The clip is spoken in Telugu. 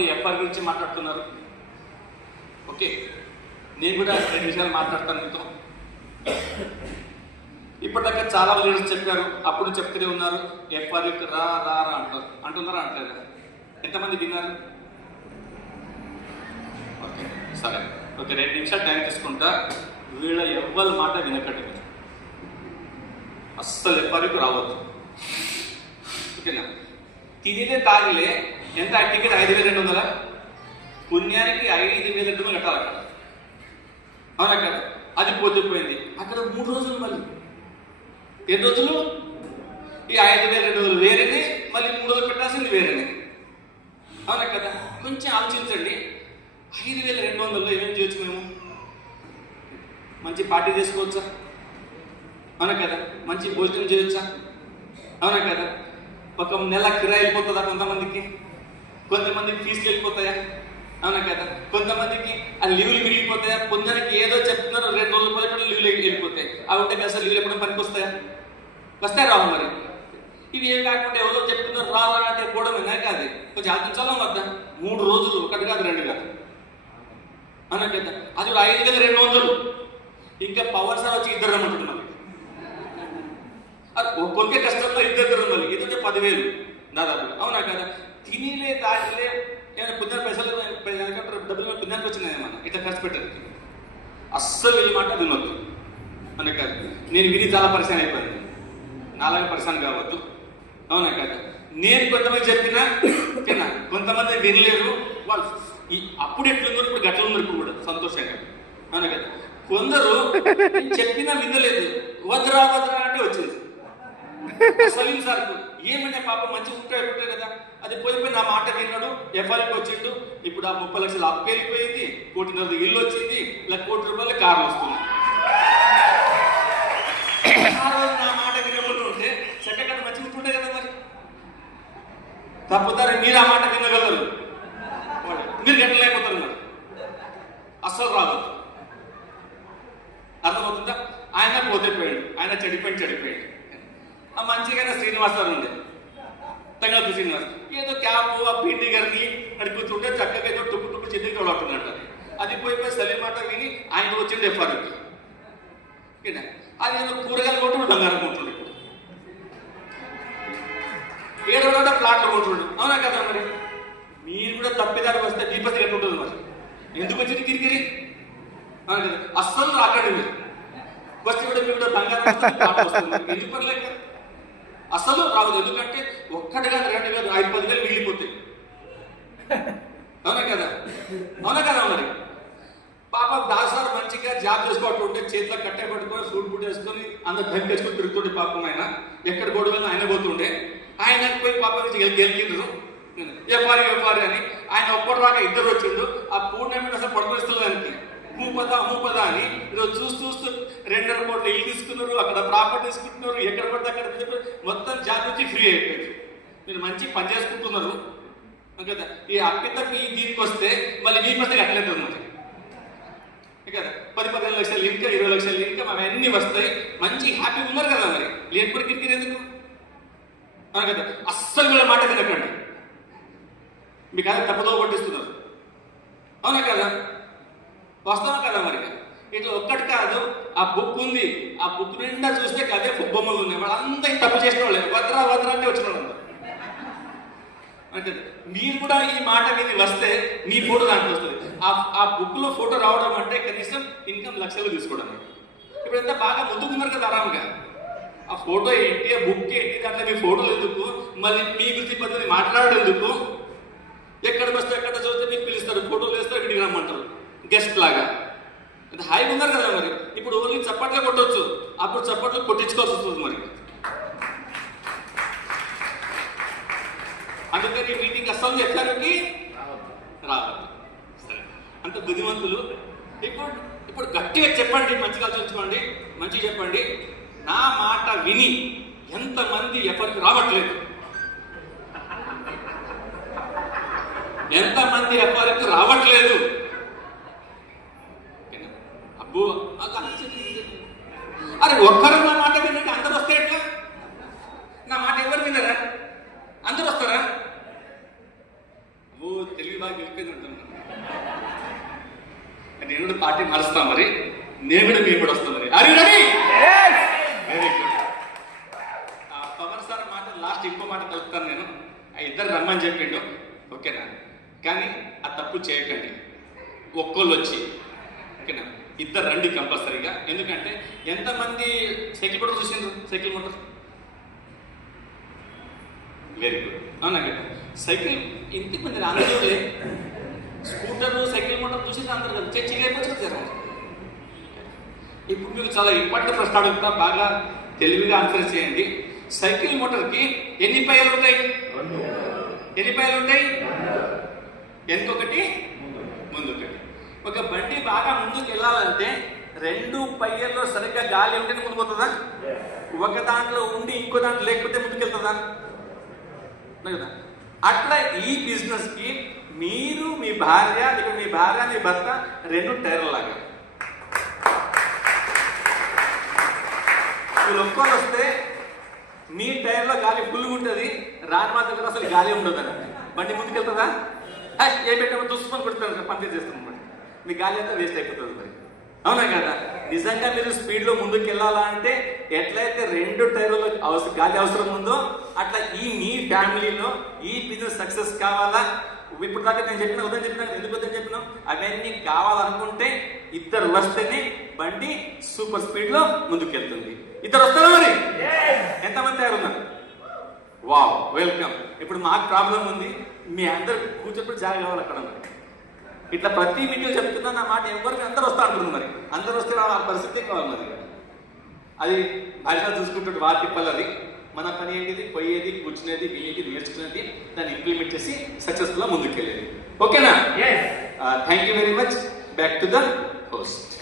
ఎఫ్ఆర్ గురించి మాట్లాడుతున్నారు. ఓకే, నేను కూడా 2 విషయాలు మాట్లాడతాను మీతో. ఇప్పటిదాకా చాలా లీడర్స్ చెప్పారు, అప్పుడు చెప్తూనే ఉన్నారు. ఎఫ్ఆర్ రా రా రా అంటున్నారా అంటలేదా? ఎంతమంది విన్నారు? ఓకే సరే, ఓకే 2 నిమిషాలు టైం తీసుకుంటా. వీళ్ళ ఎవ్వరి మాట వినకట్టు, అస్సలు ఎఫ్ఆర్కి రావద్దు. ఓకేనా? తినిలే తాగిలే ఎంత టికెట్ 5,200, పుణ్యానికి 5,200 కట్టాలి అక్కడ. అవునా కదా? అది పోతే అక్కడ 3 రోజులు, మళ్ళీ 2 రోజులు ఈ 5,200 వేరేనే, మళ్ళీ 3 రోజులు పెట్టాల్సింది వేరేనే. అవునా కదా? కొంచెం ఆలోచించండి. 5,200లో ఏమేమి చేయొచ్చు మేము? మంచి పార్టీ చేసుకోవచ్చా? అవునా కదా? మంచి భోజనం చేయొచ్చా? అవునా కదా? ఒక నెల కిరాయి వెళ్ళిపోతుందా కొంతమందికి, కొంతమందికి ఫీజులు వెళ్ళిపోతాయా? అవునా కదా? కొంతమందికి ఆ లీవ్లు మిగిలిపోతాయా? పొందడానికి ఏదో చెప్తున్నారు, 2 రోజుల పల్లెటూరు లీవ్లు వెళ్ళిపోతాయి. అవి ఉంటే అసలు లీవ్లు ఎప్పుడు పనికి వస్తాయా? వస్తాయి రావు. మరి ఇవి ఏం కాకుండా ఎవరో చెప్తున్నారు రా రా అంటే పోవడమేనా? కాదు, కొంచెం ఆలోచించాలా వద్దా? 3 రోజులు, 1 కాదు 2 కాదు. అవునా కదా? అది 5,200. ఇంకా పవర్ సార్ వచ్చి 2 రమ్మంటున్నారు. అది ఒక్కొక్క కష్టంలో 2 ఉండాలి. ఇదంటే 10,000 దాదాపు. అవునా కదా? తినిలే తాగిలే ఏమైనా పుణ్యానికి పైసలు డబ్బులు పుణ్యానికి వచ్చినాయి ఏమన్నా ఇట్లా ఖర్చు పెట్టారు. అస్సలు వెళ్ళి మాట వినొద్దు. అనే కాదు, నేను విని చాలా పరిశాన్ అయిపోయింది. నాలాగా పరిశాన్ కావద్దు. అవునా కదా? నేను కొంతమంది చెప్పినా ఓకేనా, కొంతమంది వినలేరు. వాళ్ళు అప్పుడు ఎట్లుందో ఇప్పుడు గట్ల ఉన్నారు ఇప్పుడు కూడా సంతోషంగా. అవునా కదా? కొందరు చెప్పినా వినలేదు, వద్రా వద్రా అంటే వచ్చింది. సలీం సార్కు ఏమంటే పాపం మంచి ఉంటాయి కదా, అది పోయిపోయి నా మాట విన్నాడు, ఎఫ్ఆర్కి వచ్చిండు. ఇప్పుడు ఆ 30 లక్షలు అప్పు వెళ్ళిపోయింది, 1,50,00,000 ఇల్లు వచ్చింది, ఇలా ₹1,00,00,000 కార్లు వస్తుంది. ఆ రోజు నా మాట వినకుండా ఉంటే చక్కగా మంచిగా ఉంటుండే కదా. మరి తప్పుతారు, మీరు ఆ మాట వినగలరు, మీరు గట్టలేకపోతారు. మరి అస్సలు రాదు. అర్థమవుతుందా? ఆయన పోతేపోయాడు, ఆయన చెడిపోయాడు. ఆ మంచిగానే శ్రీనివాసరావు ఉండే, తగ్గదు శ్రీనివాస్ ఏదో క్యాబ్ ఆ పీటీ గారిని అడుగుతుంటే చక్కగా ఏదో టుక్కు చెంది చూడవుతున్నట్టు. అది పోయిపోయి సలీం మాట విని ఆయన వచ్చిండు ఎఫ్ఆర్కి. అది ఏదో కూరగాయలు కొంటుండు, బంగారం కొంటుండు, ఇప్పుడు 7 ప్లాట్లు కొంటుండు. అవునా కదా? మరి మీరు కూడా తప్పిదారికి వస్తే దీపతి ఎట్లుంటుంది? మరి ఎందుకు వచ్చింది కిరికిరి? అవునా కదా? అస్సలు రాకండి. మీరు వస్తే కూడా మీరు కూడా బంగారం వస్తుంది. ఎందుకు పర్లేక అసలు రావద్దు. ఎందుకంటే 1 కాదు 2 కాదు 5-10 వేలు మిగిలిపోతాయి. అవునా కదా? మరి పాప దాసారు మంచిగా జాబ్ చేసుకోవటం ఉంటే చేతిలో కట్టే పట్టుకొని సూట్ బూట్ వేసుకొని అందరు భయం వేసుకొని తిరుగుతుండే. పాపం ఆయన ఎక్కడ గొడవలు ఆయన పోతుండే. ఆయన పోయి పాప నుంచి గెలికిండ్రు ఎఫ్ఆర్ అని. ఆయన ఒప్పటిదాకా 2 వచ్చిండు. ఆ పూర్ణమి అసలు పడుకొనిస్తున్నారు ఆయనకి. మూపదా అని ఈరోజు చూస్తూ 2.5 కోట్ల ఇల్లు తీసుకున్నారు, అక్కడ ప్రాపర్టీ తీసుకుంటున్నారు, ఎక్కడ పడితే అక్కడ మొత్తం జాబ్ నుంచి ఫ్రీ అయిపోయారు. మీరు మంచి పని చేసుకుంటున్నారు కదా. ఈ అప్పితకి దీనికి వస్తే మళ్ళీ మీకు వస్తే అట్లేదు మరి కదా. 10-15 లక్షలు ఇన్కమ్, 20 లక్షలు ఇన్కమ్ అవన్నీ వస్తాయి. మంచి హ్యాపీగా ఉన్నారు కదా. మరి లేనిపోయి కిరికిరి ఎందుకు? అవును కదా? అస్సలు కూడా మాట తినకండి. మీకు అది తప్పుదో పట్టిస్తున్నారు. అవునా కదా? వస్తావా కదా? మరి ఇట్లా ఒక్కటి కాదు, ఆ బుక్ ఉంది, ఆ బుక్ నిండా చూస్తే అదే బొమ్మలు ఉన్నాయి. వాళ్ళంతా తప్పు చేసిన వాళ్ళే, వద్రా అంటే వచ్చిన వాళ్ళు. అంటే మీరు కూడా ఈ మాట విని వస్తే మీ ఫోటో దాంట్లో వస్తుంది. ఆ బుక్ లో ఫోటో రావడం అంటే కనీసం ఇన్కమ్ లక్షలు తీసుకోవడం. ఇప్పుడు ఎంత బాగా ముందుకున్నారు కదా ఆరాంగా. ఆ ఫోటో ఏంటి, ఆ బుక్ ఏంటి, దాంట్లో మీ ఫోటోలు ఎందుకు, మళ్ళీ మీ గురించి 10 మంది మాట్లాడడం ఎందుకు? ఎక్కడికి వస్తే ఎక్కడ చూస్తే మీకు పిలుస్తారు, ఫోటోలు వేస్తారు, ఇక్కడికి రమ్మంటారు గెస్ట్ లాగా. అంటే హాయిగా ఉన్నారు కదా. మరి ఇప్పుడు ఓన్లీ చప్పట్లే కొట్టవచ్చు, అప్పుడు చప్పట్లు కొట్టించుకోవాల్సి వస్తుంది. మరి అందుకని మీటింగ్ అస్సలు చెప్పడానికి రావద్దు. సరే, అంత బుద్ధిమంతులు. ఇప్పుడు గట్టిగా చెప్పండి, మంచిగా ఆలోచించుకోండి, మంచిగా చెప్పండి. నా మాట విని ఎంతమంది ఎఫ్ఆర్కి రావట్లేదు? ఎంతమంది ఎఫ్ఆర్కి రావట్లేదు? అబ్బో అరే ఒక్కరు నా మాట వినండి, అందరూ వస్తే ఎట్లా? నా మాట ఎవరు వినరా? అందరూ వస్తారా? ఓ తెలివి బాగా బాగా గెలిపోయింది అంటున్నాను. నేను కూడా పార్టీ మారుస్తాం మరి, నేను కూడా మీరు కూడా వస్తాం మరి. Very good. పవన్ సార్ మాట లాస్ట్ ఇంకో మాట కలుపుతాను నేను. ఆ ఇద్దరు రమ్మని చెప్పిండు, ఓకేనా? కానీ ఆ తప్పు చేయకండి. ఒక్కోళ్ళు వచ్చి, ఓకేనా, ఇద్దరు రండి కంపల్సరీగా. ఎందుకంటే ఎంతమంది సైకిల్ కూడా చూసిండ్రు? సైకిల్ మోటార్ వెరీ గుడ్, అవునా కదా? సైకిల్ ఇంతమంది అందరూ స్కూటర్ సైకిల్ మోటార్ చూసి అందరు కదా చేయకపోవచ్చు. ఇప్పుడు మీకు చాలా ఇంపార్టెంట్ ప్రశ్న అడుగుతా, బాగా తెలివిగా ఆన్సర్ చేయండి. సైకిల్ మోటార్కి ఎన్ని పైలు ఉంటాయి? ఎన్ని పైలు ఉంటాయి? వెనుకొకటి ముందుకటి. ఒక బండి బాగా ముందుకు వెళ్ళాలంటే 2 పైల్లో సరిగ్గా గాలి ఉంటేనే ముందుకు పోతుందా? ఒక దాంట్లో ఉండి ఇంకో దాంట్లో లేకపోతే ముందుకు వెళ్తుందా? కదా. అట్లా ఈ బిజినెస్ కి మీరు, మీ భార్య, ఇక్కడ మీ భార్య మీ భర్త 2 టైర్ల లాగా. మీరు ఒక్కరు వస్తే మీ టైర్లో గాలి ఫుల్గా ఉంటుంది, రాని మాత్రం అసలు గాలి ఉండదు అని బండి ముందుకు వెళ్తుందా? ఏ పెట్టామో దుస్తుకొని కొడుతుంది, పని చేస్తున్నాం, మీ గాలి అంతా వేస్ట్ అయిపోతుంది మరి, అవునా కదా? నిజంగా మీరు స్పీడ్లో ముందుకు వెళ్ళాలా అంటే ఎట్లయితే 2 టైర్లలో గాలి అవసరం ఉందో అట్లా మీ ఫ్యామిలీలో ఈ బిజినెస్ సక్సెస్ కావాలా? ఇప్పుడు దాకా నేను చెప్పిన ఉదయం చెప్పినా, ఎందుకు ఉదయం చెప్పినాం, అవన్నీ కావాలనుకుంటే ఇద్దరు వస్తేనే బండి సూపర్ స్పీడ్ లో ముందుకు వెళ్తుంది. ఇద్దరు వస్తారా మరి? ఎంతమంది తయారున్నారు? Wow, welcome. ఇప్పుడు మాకు ప్రాబ్లం ఉంది, మీ అందరు కూర్చోప్పుడు జాగా కావాలి అక్కడ మరి. ఇట్లా ప్రతి వీడియో చెప్తున్నా నా మాట ఎవరికి అందరూ వస్తా అంటుంది మరి. అందరూ వస్తే ఆ పరిస్థితి కావాలి మరి. అది భార్య చూసుకుంటే వారి తిప్పలు. అది మన పని ఏంటిది? పోయేది, కూర్చునేది, వినేది, నేర్చుకునేది, దాన్ని ఇంప్లిమెంట్ చేసి సక్సెస్ఫుల్ గా ముందుకు వెళ్ళేది. ఓకేనా? Thank you very much. Back to the host.